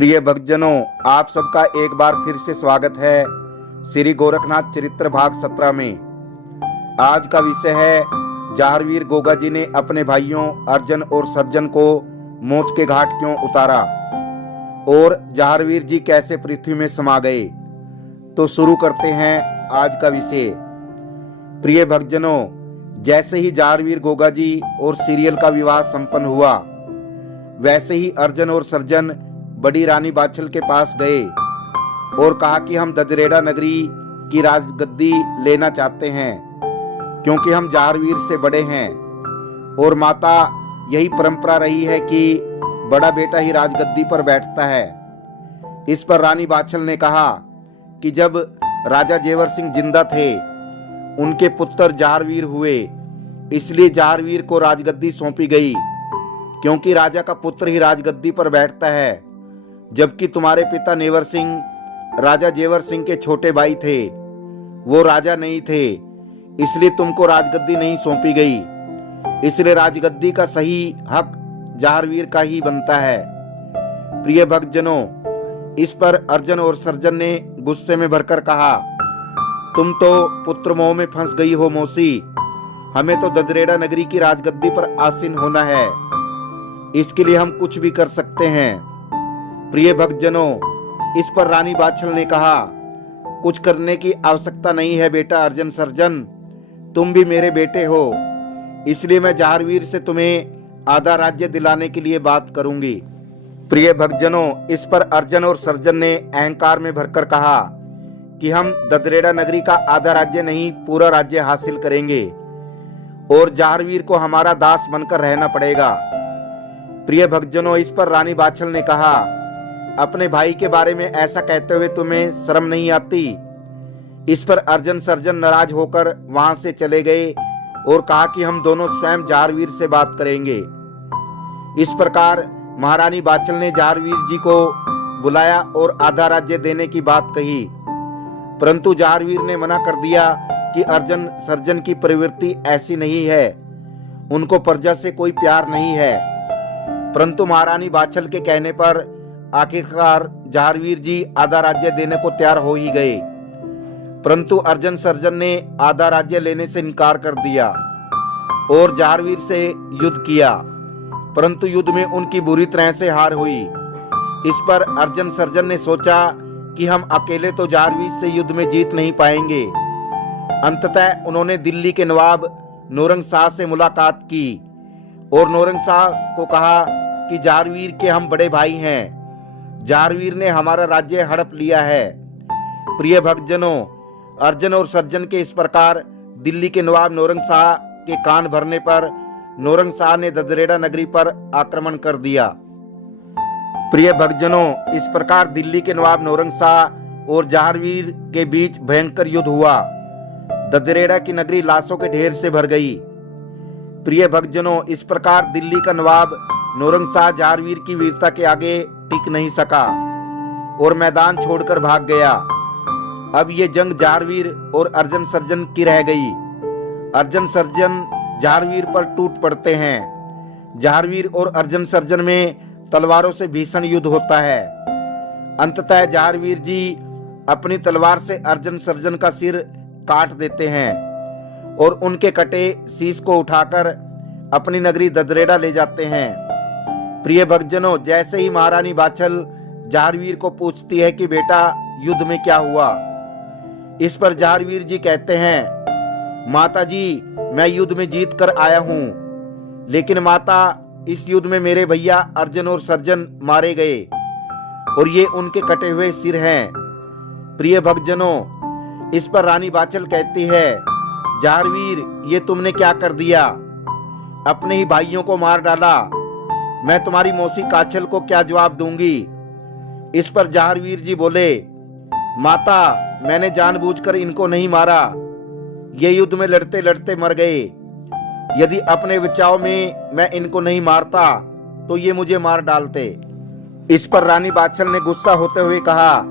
प्रिय भक्तजनों, आप सबका एक बार फिर से स्वागत है श्री गोरखनाथ चरित्र भाग 17 में। आज का विषय है जहारवीर गोगा जी ने अपने भाइयों अर्जन और सर्जन को मौत के घाट क्यों उतारा और जहारवीर जी कैसे पृथ्वी में समा गए। तो शुरू करते हैं आज का विषय। प्रिय भक्तजनों, जैसे ही जहारवीर गोगा जी और सीरियल का विवाह संपन्न हुआ, वैसे ही अर्जन और सर्जन बड़ी रानी बाछल के पास गए और कहा कि हम ददरेड़ा नगरी की राजगद्दी लेना चाहते हैं, क्योंकि हम जहारवीर से बड़े हैं और माता यही परंपरा रही है कि बड़ा बेटा ही राजगद्दी पर बैठता है। इस पर रानी बाछल ने कहा कि जब राजा जेवर सिंह जिंदा थे, उनके पुत्र जहारवीर हुए, इसलिए जहारवीर को राजगद्दी सौंपी गई, क्योंकि राजा का पुत्र ही राजगद्दी पर बैठता है। जबकि तुम्हारे पिता नेवर सिंह राजा जेवर सिंह के छोटे भाई थे, वो राजा नहीं थे, इसलिए तुमको राजगद्दी नहीं सौंपी गई। इसलिए राजगद्दी का सही हक जहारवीर का ही बनता है। प्रिय भक्तजनों, इस पर अर्जन और सर्जन ने गुस्से में भरकर कहा, तुम तो पुत्र मोह में फंस गई हो मौसी, हमें तो ददरेड़ा नगरी की राजगद्दी पर आसीन होना है, इसके लिए हम कुछ भी कर सकते हैं। प्रिय भक्तजनों, इस पर रानी बाछल ने कहा, कुछ करने की आवश्यकता नहीं है बेटा अर्जन सर्जन, तुम भी मेरे बेटे हो, इसलिए मैं जहारवीर से तुम्हें आधा राज्य दिलाने के लिए बात करूंगी। प्रिय भक्तजनों, इस पर अर्जन और सर्जन ने अहंकार में भरकर कहा कि हम ददरेड़ा नगरी का आधा राज्य नहीं, पूरा राज्य हासिल करेंगे और जहारवीर को हमारा दास बनकर रहना पड़ेगा। प्रिय भक्तजनों, इस पर रानी बाछल ने कहा, अपने भाई के बारे में ऐसा कहते हुए तुम्हें शर्म नहीं आती। इस पर अर्जन सर्जन नाराज होकर वहां से चले गए और कहा कि हम दोनों स्वयं जहारवीर से बात करेंगे। इस प्रकार महारानी बाछल ने जहारवीर जी को बुलाया और आधा राज्य देने की बात कही, परंतु जहारवीर ने मना कर दिया कि अर्जन सर्जन की प्रवृत्ति ऐसी नहीं है, उनको प्रजा से कोई प्यार नहीं है। परंतु महारानी बाछल के कहने पर आखिरकार जहारवीर जी आधा राज्य देने को तैयार हो ही गए, परंतु अर्जन सर्जन ने आधा राज्य लेने से इनकार कर दिया और जहारवीर से युद्ध किया, परंतु युद्ध में उनकी बुरी तरह से हार हुई। इस पर अर्जन सर्जन ने सोचा कि हम अकेले तो जहारवीर से युद्ध में जीत नहीं पाएंगे। अंततः उन्होंने दिल्ली के नवाब नौरंग शाह से मुलाकात की और नौरंग शाह को कहा कि जहारवीर के हम बड़े भाई हैं, जहारवीर ने हमारा राज्य हड़प लिया है। प्रिय भक्तजनों, अर्जन और सर्जन के इस प्रकार दिल्ली के नवाब नौरंग शाह के कान भरने पर नौरंग शाह ने ददरेड़ा नगरी पर आक्रमण कर दिया। प्रिय भक्तजनों, इस प्रकार दिल्ली के नवाब नौरंग शाह और जहारवीर के बीच भयंकर युद्ध हुआ। ददरेड़ा की नगरी लाशों के ढेर से भर गई। प्रिय भक्तजनों, इस प्रकार दिल्ली का नवाब नौरंग शाह जहारवीर की वीरता के आगे टिक नहीं सका और मैदान छोड़कर भाग गया। अब ये जंग जहारवीर और अर्जन सर्जन की रह गई। अर्जन सर्जन जहारवीर पर टूट पड़ते हैं। जहारवीर और अर्जन सर्जन में तलवारों से भीषण युद्ध होता है। अंततः जहारवीर जी अपनी तलवार से अर्जन सर्जन का सिर काट देते हैं और उनके कटे शीश को उठाकर अपनी नगरी ददरेड़ा ले जाते हैं। प्रिय भक्तजनों, जैसे ही महारानी बाछल जहारवीर को पूछती है कि बेटा युद्ध में क्या हुआ, इस पर जहारवीर जी कहते हैं, माता जी, मैं युद्ध में जीत कर आया हूं, लेकिन माता, इस युद्ध में मेरे भैया अर्जन और सर्जन मारे गए और ये उनके कटे हुए सिर हैं। प्रिय भक्तजनों, इस पर रानी बाछल कहती है, जहारवीर, ये तुमने क्या कर दिया, अपने ही भाइयों को मार डाला, मैं तुम्हारी मौसी काछल को क्या जवाब दूंगी। इस पर जहारवीर जी बोले, माता, मैंने जानबूझकर इनको नहीं मारा, ये युद्ध में लड़ते लड़ते मर गए। यदि अपने बचाव में मैं इनको नहीं मारता तो ये मुझे मार डालते। इस पर रानी बाछल ने गुस्सा होते हुए कहा,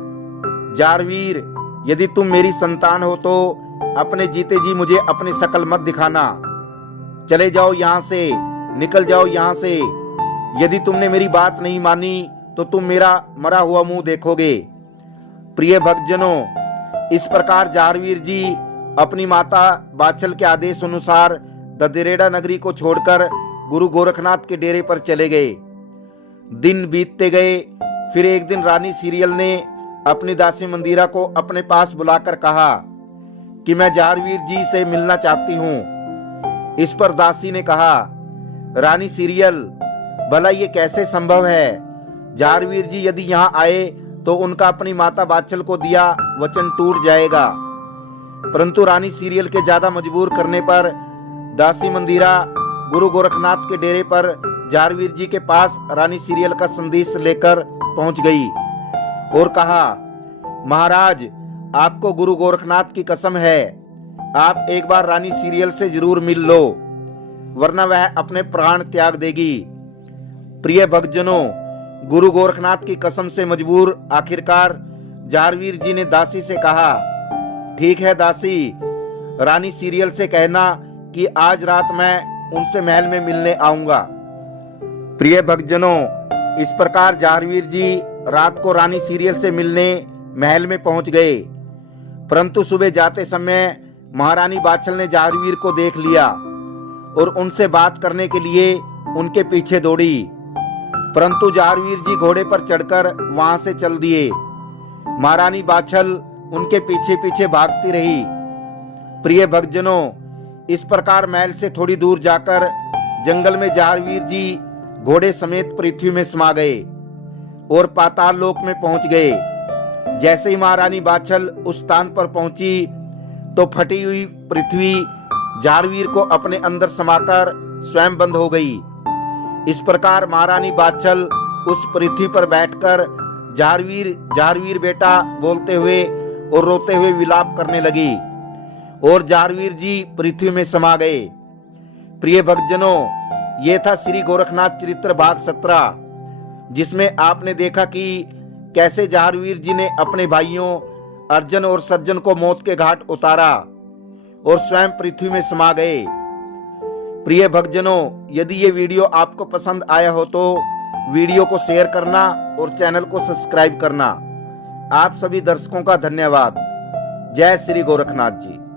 जहारवीर, यदि तुम मेरी संतान हो तो अपने जीते जी मुझे अपनी शक्ल मत दिखाना, चले जाओ यहाँ से, निकल जाओ यहाँ से। यदि तुमने मेरी बात नहीं मानी तो तुम मेरा मरा हुआ मुंह देखोगे। प्रिय भक्तजनों, इस प्रकार जारवीर जी अपनी माता बाछल के आदेश अनुसार ददेरेड़ा नगरी को छोड़कर गुरु गोरखनाथ के डेरे पर चले गए। दिन बीतते गए। फिर एक दिन रानी सीरियल ने अपनी दासी मंदिरा को अपने पास बुलाकर कहा कि मैं जारवीर जी से मिलना चाहती हूं। इस पर दासी ने कहा, रानी सीरियल, भला ये कैसे संभव है? जारवीर जी यदि यहाँ आए तो उनका अपनी माता बाछल को दिया वचन टूट जाएगा। परंतु रानी सीरियल के ज्यादा मजबूर करने पर दासी मंदिरा गुरु गोरखनाथ के डेरे पर जारवीर जी के पास रानी सीरियल का संदेश लेकर पहुंच गई और कहा, महाराज, आपको गुरु गोरखनाथ की कसम है, आप एक बार रानी सीरियल से जरूर मिल लो, वरना वह अपने प्राण त्याग देगी। प्रिय भक्तजनों, गुरु गोरखनाथ की कसम से मजबूर आखिरकार जारवीर जी ने दासी से कहा, ठीक है दासी, रानी सीरियल से कहना कि आज रात मैं उनसे महल में मिलने आऊंगा। प्रिय भक्तजनों, इस प्रकार जारवीर जी रात को रानी सीरियल से मिलने महल में पहुंच गए। परंतु सुबह जाते समय महारानी बाछल ने जारवीर को देख लिया और उनसे बात करने के लिए उनके पीछे दौड़ी। परंतु जारवीर जी घोड़े पर चढ़कर वहां से चल दिए। महारानी बाछल उनके पीछे पीछे भागती रही। प्रिय भक्तजनों, इस प्रकार महल से थोड़ी दूर जाकर जंगल में जारवीर जी घोड़े समेत पृथ्वी में समा गए और पाताल लोक में पहुंच गए। जैसे ही महारानी बाछल उस स्थान पर पहुंची तो फटी हुई पृथ्वी जारवीर को अपने अंदर समाकर स्वयं बंद हो गई। इस प्रकार महारानी बाछल उस पृथ्वी पर बैठकर जारवीर जारवीर बेटा बोलते हुए और रोते हुए विलाप करने लगी और जारवीर जी पृथ्वी में समा गए। प्रिय भक्तजनों, ये था श्री गोरखनाथ चरित्र भाग 17, जिसमें आपने देखा कि कैसे जारवीर जी ने अपने भाइयों अर्जुन और सज्जन को मौत के घाट उतारा और स्वयं पृथ्वी में समा गए। प्रिय भक्तजनों, यदि ये वीडियो आपको पसंद आया हो तो वीडियो को शेयर करना और चैनल को सब्सक्राइब करना। आप सभी दर्शकों का धन्यवाद। जय श्री गोरखनाथ जी।